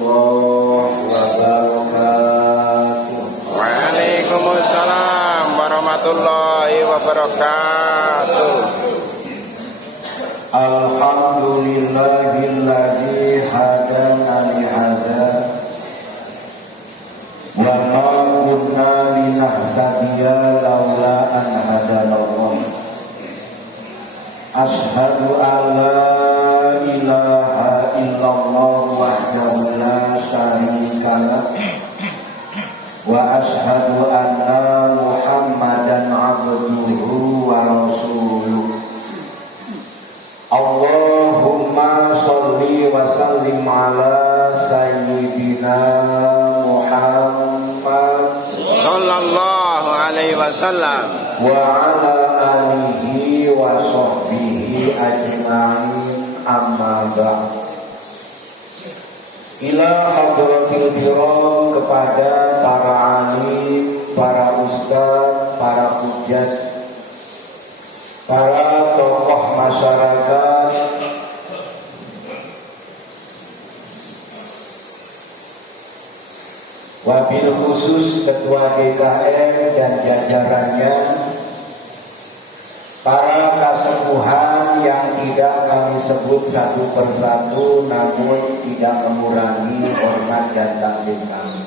warahmatullahi wabarakatuh. Waalaikumsalam warahmatullahi wabarakatuh. Alhamdulillahilladzi hadana li hadza wa ma kunna linahtadiya laula an hadanallah. Asyhadu an la ilaha illallah wahdahu la syarika lah wa asyhadu anna Muhammadan abduhu wa rasuluh. Allahumma sholli wa sallim ala sayyidina Muhammad Sallallahu alaihi wasallam wa ala alihi wa sahbihi ajma'in, amma ba'd. Ila hadratil kiram, kepada para alim, para ustaz, para hujjah, para tokoh masyarakat, wabil khusus ketua DKM dan jajarannya, para kasepuhan yang tidak kami sebut satu persatu namun tidak mengurangi hormat dan takdim kami.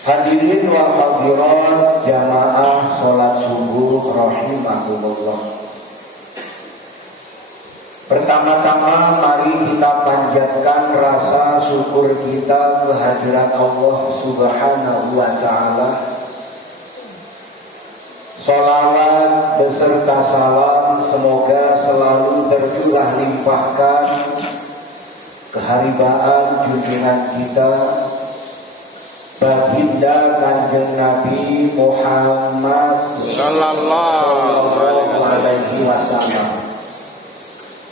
Hadirin wa hadirat jamaah sholat subuh rahimakumullah. Pertama-tama mari kita panjatkan rasa syukur kita kehadirat Allah Subhanahu wa ta'ala. Sholawat beserta salam semoga selalu tercurah limpahkan keharibaan junjungan kita baginda Kanjeng Nabi Muhammad Sallallahu alaihi wasallam.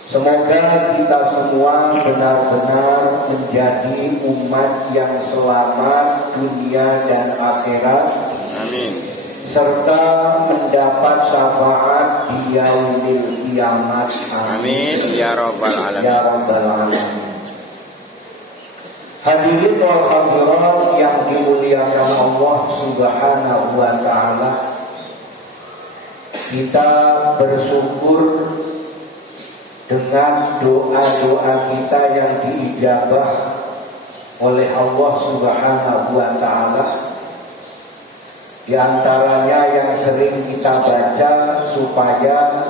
Semoga kita semua benar-benar menjadi umat yang selamat dunia dan akhirat. Amin. Serta mendapat syafaat di yaumil kiamat. Amin ya rabbal alamin. Ya rabbal alamin. Hadirin wal hadirat yang dimuliakan Allah Subhanahu wa ta'ala, kita bersyukur dengan doa-doa kita yang diijabah oleh Allah Subhanahu wa ta'ala. Di antaranya yang sering kita baca supaya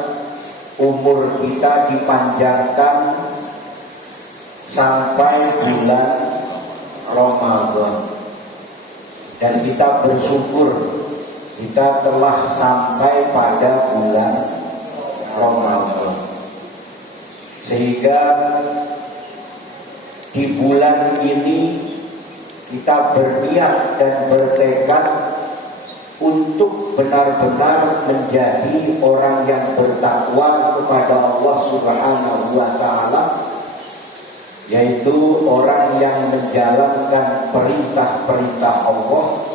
umur kita dipanjangkan sampai bulan Ramadan. Dan kita bersyukur kita telah sampai pada bulan Ramadan. Sehingga di bulan ini kita berniat dan bertekad untuk benar-benar menjadi orang yang bertakwa kepada Allah Subhanahu wa ta'ala, yaitu orang yang menjalankan perintah-perintah Allah,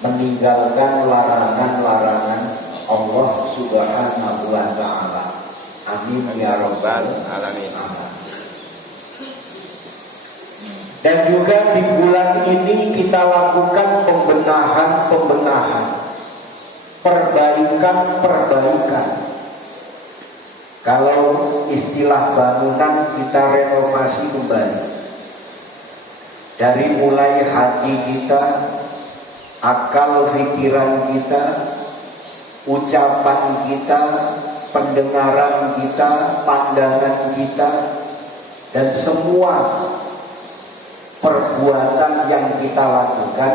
meninggalkan larangan-larangan Allah Subhanahu wa ta'ala. Amin ya rabbal alamin. Dan juga di bulan ini kita lakukan pembenahan, perbaikan. Kalau istilah bangunan kita renovasi kembali. Dari mulai hati kita, akal pikiran kita, ucapan kita, pendengaran kita, pandangan kita, dan semua perbuatan yang kita lakukan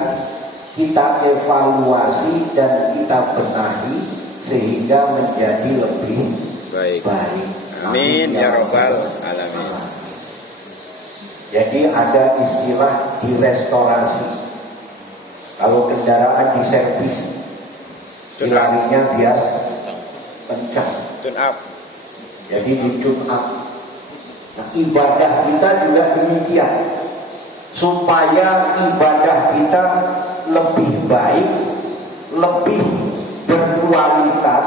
kita evaluasi dan kita benahi sehingga menjadi lebih baik. Amin ya rabbal alamin. Jadi ada istilah direstorasi. Kalau kendaraan diservis, larinya biar kencang. Tune up. Jadi di tune up. Nah, ibadah kita juga demikian. Supaya ibadah kita lebih baik, lebih berkualitas,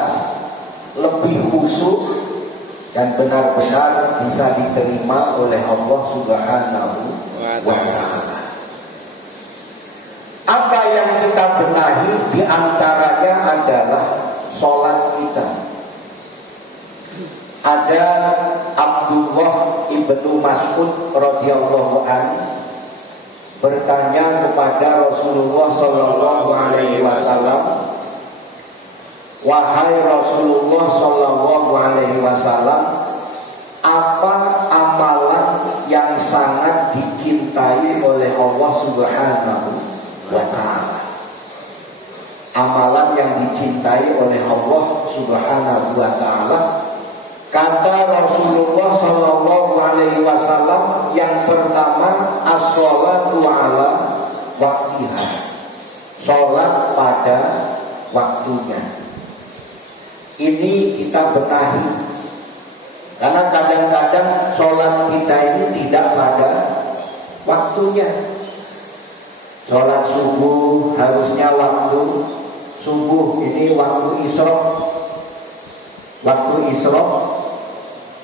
lebih khusyuk, dan benar-benar bisa diterima oleh Allah Subhanahu wa Ta'ala. Apa yang kita benahi diantaranya adalah sholat kita. Ada Abdullah ibnu Mas'ud radhiyallahu anhu bertanya kepada Rasulullah sallallahu alaihi wasallam, wahai Rasulullah sallallahu alaihi wasallam, apa amalan yang sangat dicintai oleh Allah Subhanahu wa Ta'ala? Amalan yang dicintai oleh Allah Subhanahu wa Ta'ala. Kata Rasulullah sallallahu alaihi wasallam, yang pertama as-sholatu ala waqtiha, sholat pada waktunya. Ini kita benahi, karena kadang-kadang sholat kita ini tidak pada waktunya. Sholat subuh harusnya waktu subuh, ini waktu isyraq,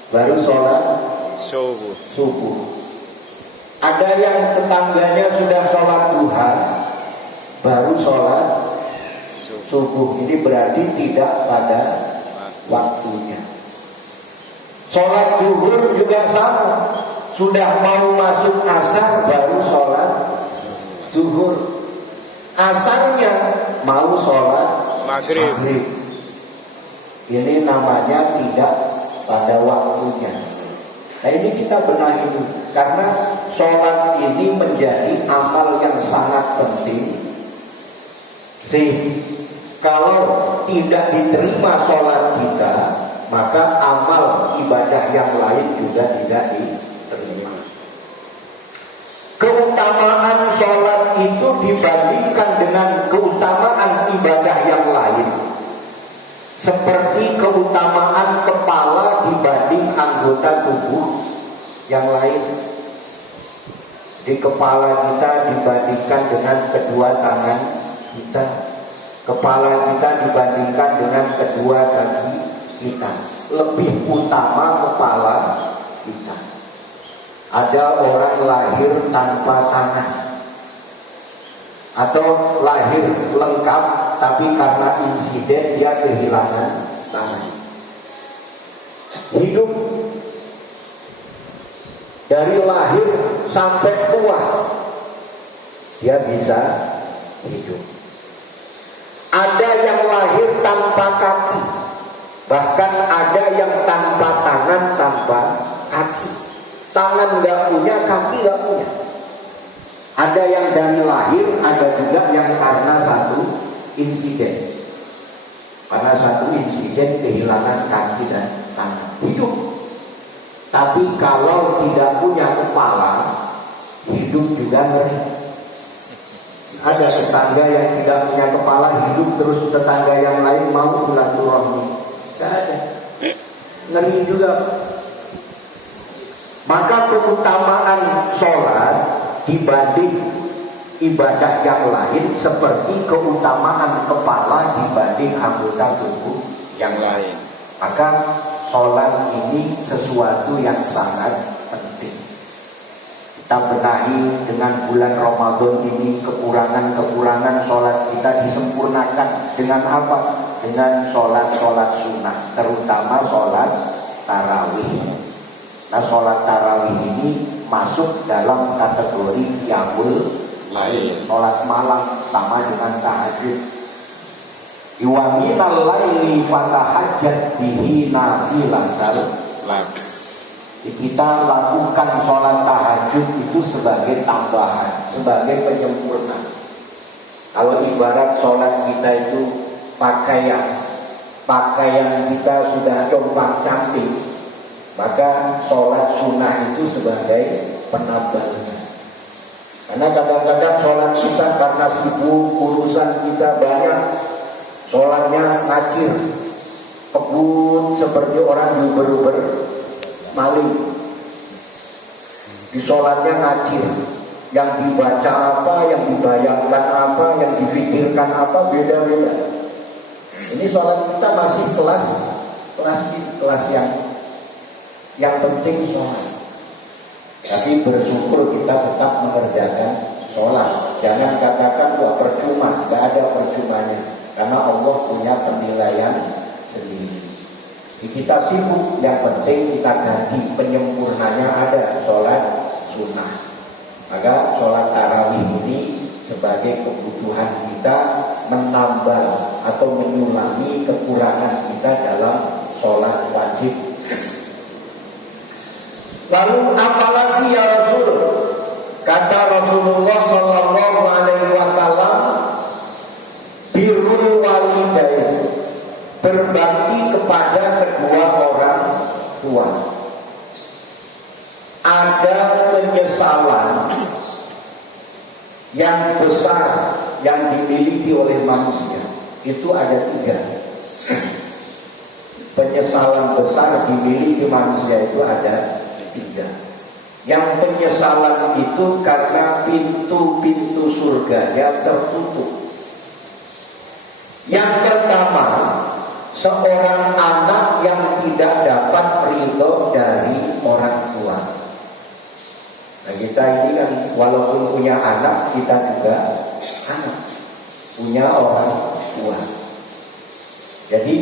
baru sholat subuh. Ada yang tetangganya sudah sholat duha, baru sholat subuh. Ini berarti tidak pada waktunya. Sholat zuhur juga sama, sudah mau masuk asar baru sholat zuhur. Asarnya mau sholat maghrib. Ini namanya tidak pada waktunya. Nah ini kita benahi dulu, karena sholat ini menjadi amal yang sangat penting. Kalau tidak diterima sholat kita, maka amal ibadah yang lain juga tidak diterima. Keutamaan sholat itu dibandingkan dengan keutamaan ibadah yang lain, seperti keutamaan kepala dibanding anggota tubuh yang lain. Di kepala kita dibandingkan dengan kedua tangan kita, kepala kita dibandingkan dengan kedua kaki kita, lebih utama kepala kita. Ada orang lahir tanpa tangan, atau lahir lengkap tapi karena insiden dia kehilangan tangan. Hidup dari lahir sampai tua dia bisa hidup. Ada yang lahir tanpa kaki, bahkan ada yang tanpa tangan, tanpa kaki. Tangan nggak punya, kaki nggak punya. Ada yang dari lahir, ada juga yang karena satu insiden. Karena satu insiden kehilangan kaki dan tangan. Hidup. Tapi kalau tidak punya kepala, hidup juga ngeri. Ada tetangga yang tidak punya kepala, hidup terus tetangga yang lain mau silaturahmi. Tidak ada. Ngeri juga. Maka keutamaan sholat dibanding ibadah yang lain seperti keutamaan kepala dibanding anggota tubuh yang lain. Maka sholat ini sesuatu yang sangat penting. Kita benahi dengan bulan Ramadan ini kekurangan-kekurangan sholat kita disempurnakan dengan apa? Dengan sholat-sholat sunnah, terutama sholat tarawih. Nah, sholat tarawih ini masuk dalam kategori qiyamul lail, sholat malam, sama dengan tahajud. Wa minal laili fatahajjat bihi nafilatan lak. Kita lakukan sholat tahajud itu sebagai tambahan, sebagai penyempurna. Kalau ibarat sholat kita itu pakaian kita sudah compang cantik, maka sholat sunnah itu sebagai penambahan. Karena kadang-kadang sholat kita karena sibuk urusan kita banyak, sholatnya ngacir, kebut seperti orang uber-uber maling. Di sholatnya ngacir, yang dibaca apa, yang dibayangkan apa, yang difikirkan apa, beda-beda. Ini sholat kita masih kelas yang Yang penting sholat. Tapi bersyukur kita tetap mengerjakan sholat. Jangan katakan wah percuma, tidak ada percumanya. Karena Allah punya penilaian sendiri. Jadi kita sibuk, yang penting kita ganti penyempurnanya ada sholat sunnah. Maka sholat tarawih ini sebagai kebutuhan kita menambah atau menyulangi kekurangan kita dalam sholat wajib. Lalu apalagi ya Rasul? Kata Rasulullah Sallallahu Alaihi Wasallam, birrul walidain, berbakti kepada kedua orang tua. Ada penyesalan yang besar yang dimiliki oleh manusia. Itu ada 3. Penyesalan besar dimiliki manusia itu ada 3. Yang penyesalan itu karena pintu-pintu surganya tertutup. Yang pertama, seorang anak yang tidak dapat ridho dari orang tua. Nah kita ini kan walaupun punya anak, kita juga anak, punya orang tua. Jadi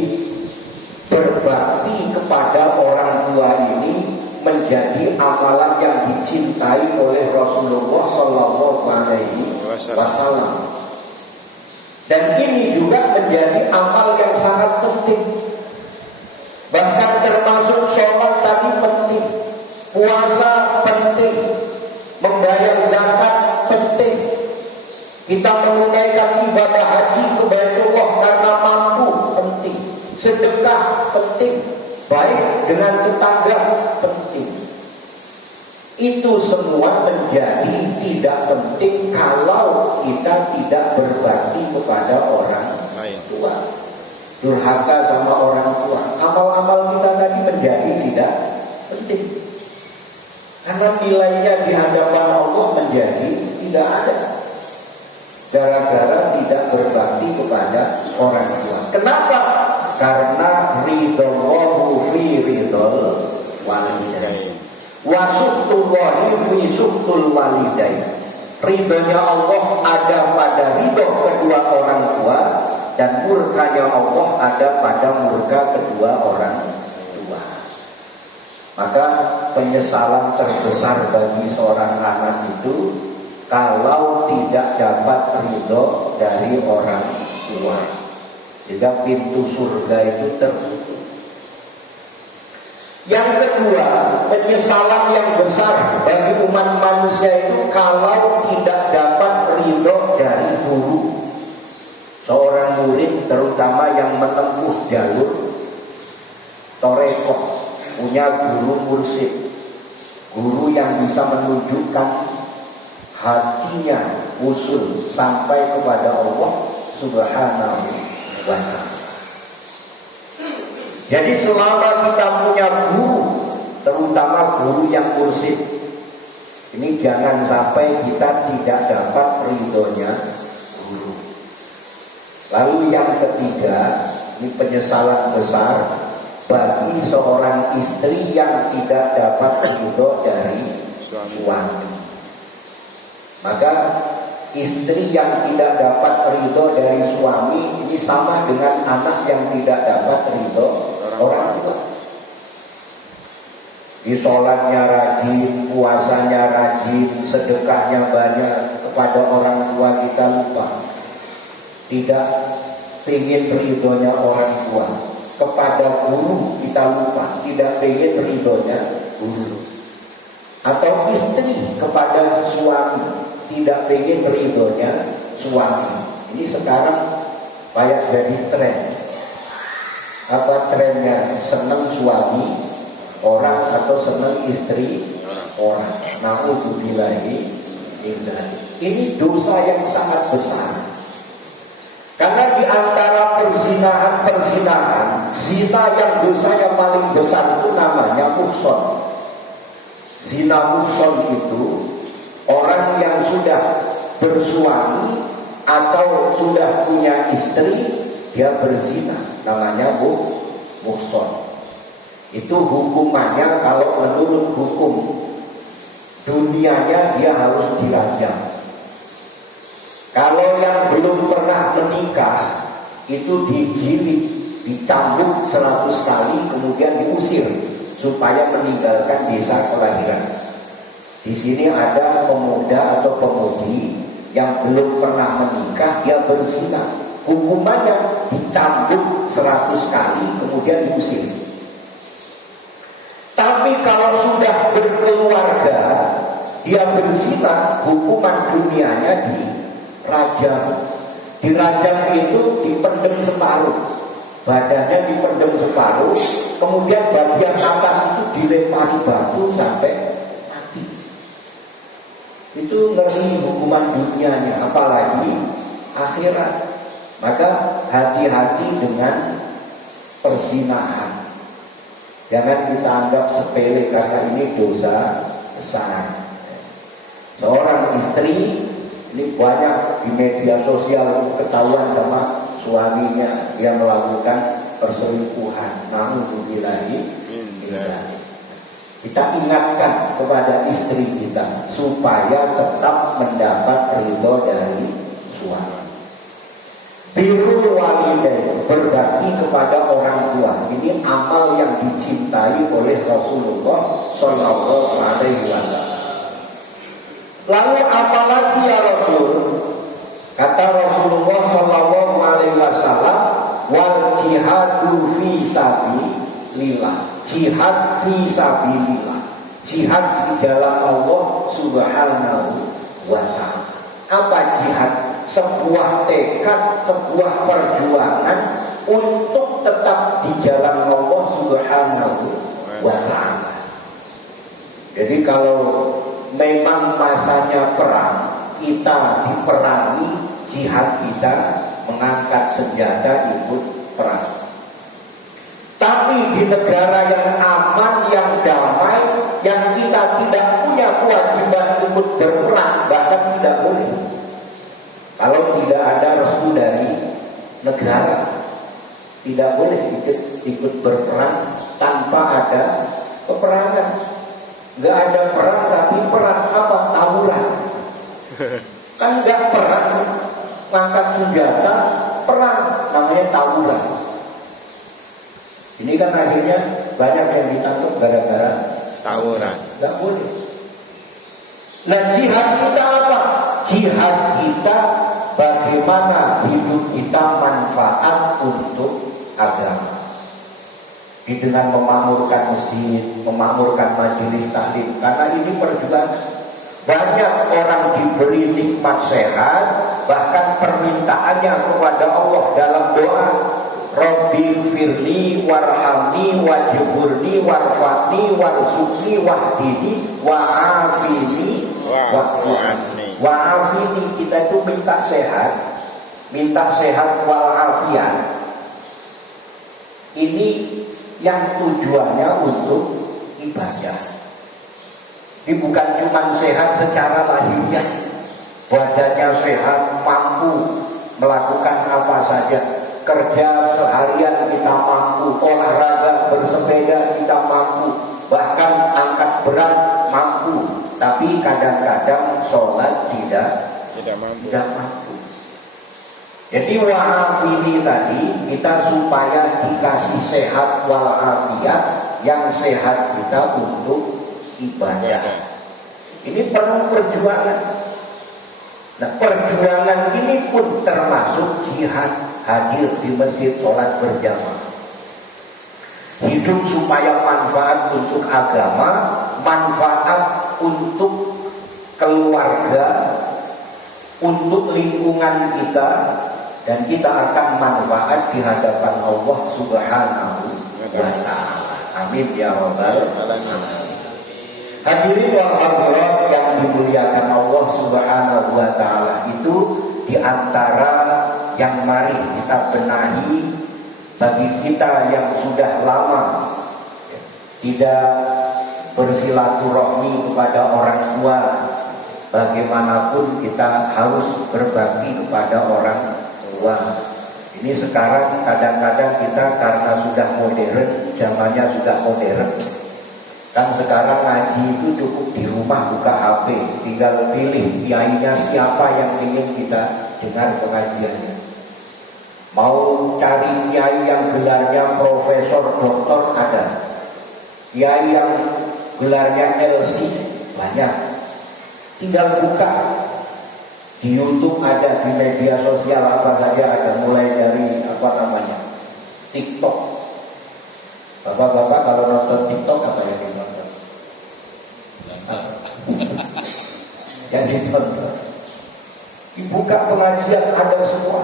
berbakti kepada orang tua ini menjadi amalan yang dicintai oleh Rasulullah Sallallahu Alaihi Wasallam. Dan ini juga menjadi amal yang sangat penting. Bahkan termasuk sholat tadi penting, puasa penting, membayar zakat penting. Kita menunaikan ibadah haji ke Baitullah karena mampu penting, sedekah penting, baik dengan tetangga penting. Itu semua menjadi tidak penting kalau kita tidak berbakti kepada orang tua, durhaka sama orang tua. Amal-amal kita tadi menjadi tidak penting karena nilainya di hadapan Allah menjadi tidak ada gara-gara tidak berbakti kepada orang tua. Kenapa? Karena ridho fi ridhol walidain wa suhtullahi fi suhtul walidain. Ridhonya Allah ada pada ridho kedua orang tua, dan murkanya Allah ada pada murka kedua orang tua. Maka penyesalan terbesar bagi seorang anak itu kalau tidak dapat ridho dari orang tua, sehingga pintu surga itu tertutup. Yang kedua, penyesalan yang besar bagi umat manusia itu kalau tidak dapat ridho dari guru. Seorang murid terutama yang menempuh jalur torekoh, punya guru mursyid, guru yang bisa menunjukkan hatinya usul sampai kepada Allah Subhanahu wa ta'ala. Jadi selama kita punya guru, terutama guru yang mursyid, ini jangan sampai kita tidak dapat ridhonya guru. Lalu yang ketiga, ini penyesalan besar bagi seorang istri yang tidak dapat ridho dari suami. Maka istri yang tidak dapat ridho dari suami ini sama dengan anak yang tidak dapat ridho orang tua. Di sholatnya rajin, puasanya rajin, sedekahnya banyak, kepada orang tua kita lupa. Tidak ingin ridhonya orang tua. Kepada guru kita lupa, tidak ingin ridhonya guru. Atau istri kepada suami, tidak ingin ridhonya suami. Ini sekarang kayak jadi tren. Apa trennya? Senang suami orang atau senang istri orang. Na'udzubillahi. Ini dosa yang sangat besar. Karena di antara perzinahan, zina yang dosa yang paling besar itu namanya muhson. Zina muhson itu orang yang sudah bersuami atau sudah punya istri, dia berzina, namanya muhson. Itu hukumannya kalau menurut hukum dunianya dia harus dirajam. Kalau yang belum pernah menikah itu digilid, dicambuk 100 kali kemudian diusir supaya meninggalkan desa kelahiran. Di sini ada pemuda atau pemudi yang belum pernah menikah, dia berzina. Hukumannya dicambuk 100 kali kemudian diusir. Tapi kalau sudah berkeluarga, dia berzina, hukuman dunianya dirajam. Dirajam itu dipendem separuh, badannya dipendem separuh, kemudian bagian atas itu dilempari batu sampai mati. Itu ngeri hukuman dunianya, apalagi akhirat. Maka hati-hati dengan perzinahan. Jangan kita anggap sepele karena ini dosa besar. Seorang istri ini banyak di media sosial ketahuan sama suaminya dia melakukan perselingkuhan. Namun kita ingatkan kepada istri kita supaya tetap mendapat ridho dari suami. Birrul walidain, berbakti kepada orang tua. Ini amal yang dicintai oleh Rasulullah Shallallahu Alaihi Wasallam. Lalu apalagi ya Rasul? Kata Rasulullah Shallallahu Alaihi Wasallam, wal jihadu fi sabilillah, jihad fi sabilillah, jihad di jalan Allah Subhanahu wa Ta'ala. Apa jihad? Sebuah tekad, sebuah perjuangan untuk tetap di jalan Allah Subhanahu wa Ta'ala. Jadi kalau memang masanya perang, kita diperangi, jihad kita mengangkat senjata ikut perang. Tapi di negara yang aman, yang damai, yang kita tidak punya kewajiban ikut berperang, bahkan tidak boleh. Kalau tidak ada restu dari negara, tidak boleh ikut berperang tanpa ada peperangan. Nggak ada perang, tapi perang apa? Tawuran. Kan nggak perang, ngangkat senjata, perang, namanya tawuran. Ini kan akhirnya banyak yang ditangkap gara-gara tawuran. Nggak boleh. Nah jihad kita apa? Jihad kita bagaimana hidup kita manfaat untuk agama. Dengan memakmurkan masjid, memakmurkan majelis taklim. Karena ini perjuangan. Banyak orang diberi nikmat sehat, bahkan permintaannya kepada Allah dalam doa, Rabbi firli warhamni wajburni warfani warzuqni wahdini wa'afini wa'afini. Kita itu minta sehat walafiat. Ini yang tujuannya untuk ibadah. Ini bukan cuma sehat secara lahiriah, badannya sehat, mampu melakukan apa saja, kerja seharian kita mampu, olahraga bersepeda kita mampu, bahkan angkat berat mampu. Tapi kadang-kadang sholat tidak mampu. Jadi wa'afini tadi kita supaya dikasih sehat walafiat, yang sehat kita untuk ibadah. Ini perlu perjuangan. Nah perjuangan ini pun termasuk jihad, hadir di masjid, sholat berjamaah. Hidup supaya manfaat untuk agama, manfaat untuk keluarga, untuk lingkungan kita, dan kita akan manfaat di hadapan Allah Subhanahu wa Ta'ala. Amin ya rabbal alamin. Hadirin wal hadirat yang dimuliakan Allah Subhanahu wa Ta'ala, itu diantara yang mari kita benahi bagi kita yang sudah lama tidak bersilaturahmi kepada orang tua. Bagaimanapun kita harus berbakti kepada orang tua. Ini sekarang kadang-kadang kita karena sudah modern, zamannya sudah modern. Kan sekarang ngaji itu cukup di rumah buka HP, tinggal pilih kiainya siapa yang ingin kita dengar pengajiannya. Mau cari kiai yang gelarnya profesor, doktor ada. Kiai yang gelarnya LC banyak. Tinggal buka. Di YouTube ada, di media sosial apa saja ada, mulai dari TikTok. Bapak-bapak kalau nonton TikTok apa yang ditonton? Yang ditonton. Dibuka pengajian ada semua.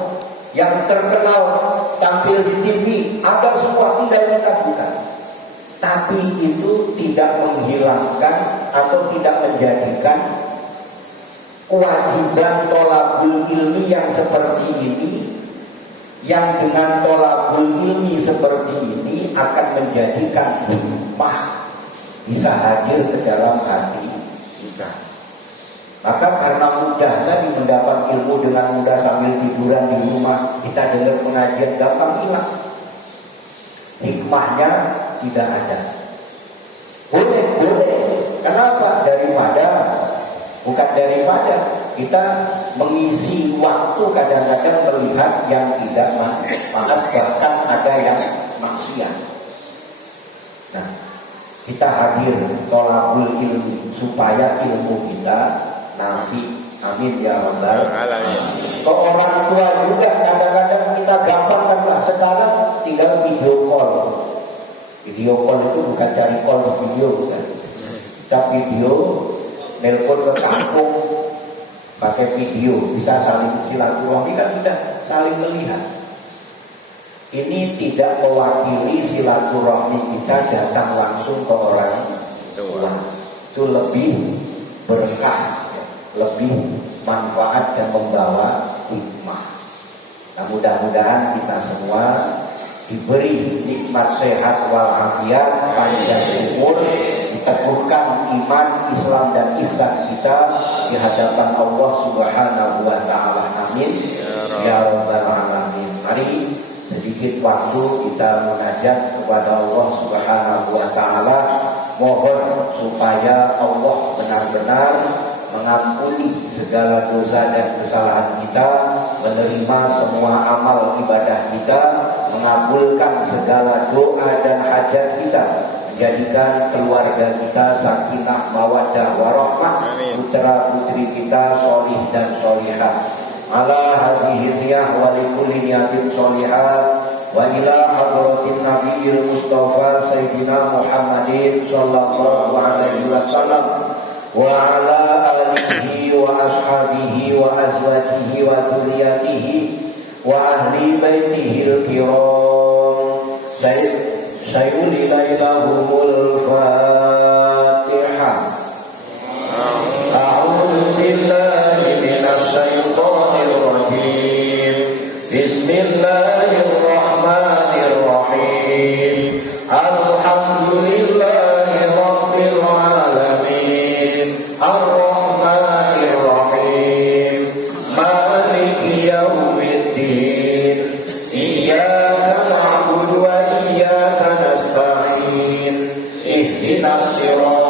Yang terkenal tampil di TV ada semua, tidak kita buka. Tapi itu tidak menghilangkan atau tidak menjadikan kewajiban tolabul ilmi yang seperti ini, yang dengan tolabul ilmi seperti ini akan menjadikan hikmah bisa hadir ke dalam hati kita. Maka karena mudahnya mendapat ilmu dengan mudah sambil tiduran di rumah, kita dengar pengajian gampang hilang. Hikmahnya tidak ada. Boleh. Kenapa? Bukan daripada kita mengisi waktu kadang-kadang melihat yang tidak manfaat, bahkan ada yang maksiat. Nah, kita hadir tolabul ilmi supaya ilmu kita nafi. Amin ya rabbal alamin. Ke orang tua juga kadang-kadang kita gampangkan lah. Sekarang tinggal video call. Video call itu bukan cari call video, bukan. Kita video, nelpon ke kampung pakai video, bisa saling silaturahmi, kan kita saling melihat. Ini tidak mewakili silaturahmi kita datang langsung ke orang tua. Itu lebih berkah, lebih manfaat dan membawa hikmah. Nah, mudah-mudahan kita semua diberi nikmat sehat walafiat, panjang umur, diteguhkan iman, Islam dan ihsan kita di hadapan Allah Subhanahu wa taala. Amin ya rabbal alamin. Mari sedikit waktu kita munajat kepada Allah Subhanahu wa taala, mohon supaya Allah benar-benar mengampuni segala dosa dan kesalahan kita, menerima semua amal ibadah kita, mengabulkan segala doa dan hajat kita, menjadikan keluarga kita sakinah mawaddah warahmah, putra putri kita sholih dan sholihah. Ala hadhihi niyah wa likulli niyatin sholihah wa ila hadratin nabiyil mustafa sayyidina Muhammadin sallallahu alaihi wasallam wa ala alihi wa ashabihi wa azwajihi wa dzurriyyatihi wa ahli baitihi al-kiram. Sayyidul ilahumul Fatihah. A'udzu billahi minasy syaithanir rajim. Bismillahirrahmanirrahim. Alhamdulillahi rabbil alamin. Ar-Rahmanir Rahim. Maliki yaumiddin. Iyyaka na'budu wa iyyaka nasta'in. Ihdinas siratal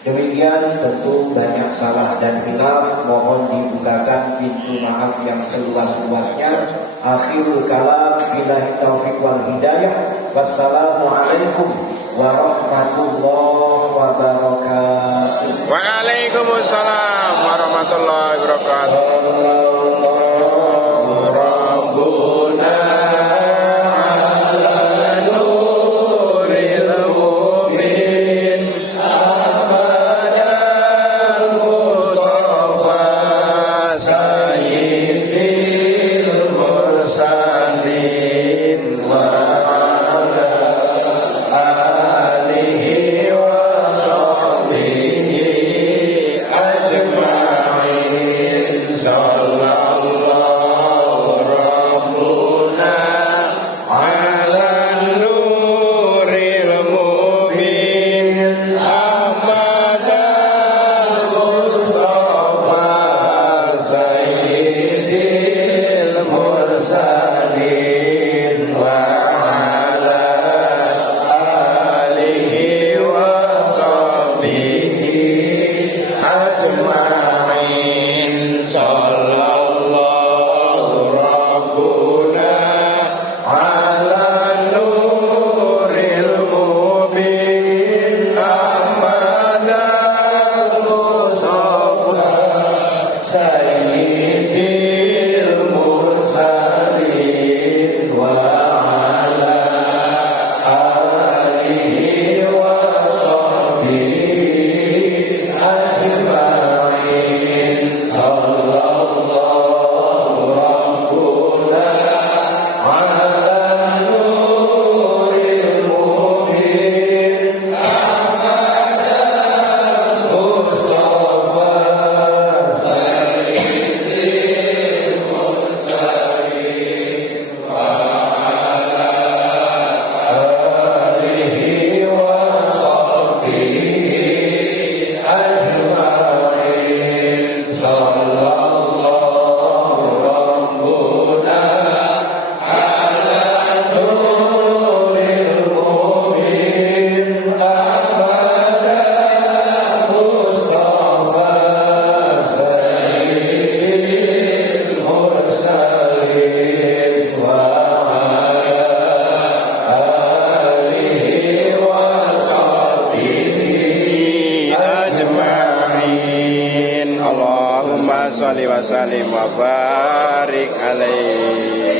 Demikian tentu banyak salah dan hilaf, mohon dibukakan pintu maaf yang seluas-luasnya. Akhirul kalam, billahi taufiq wal hidayah. Wassalamualaikum warahmatullahi wabarakatuh. Waalaikumsalam warahmatullahi wabarakatuh. Rabbuna Sallallahu Rabbuna Allahumma sholli wa sallim wa barik alaihi.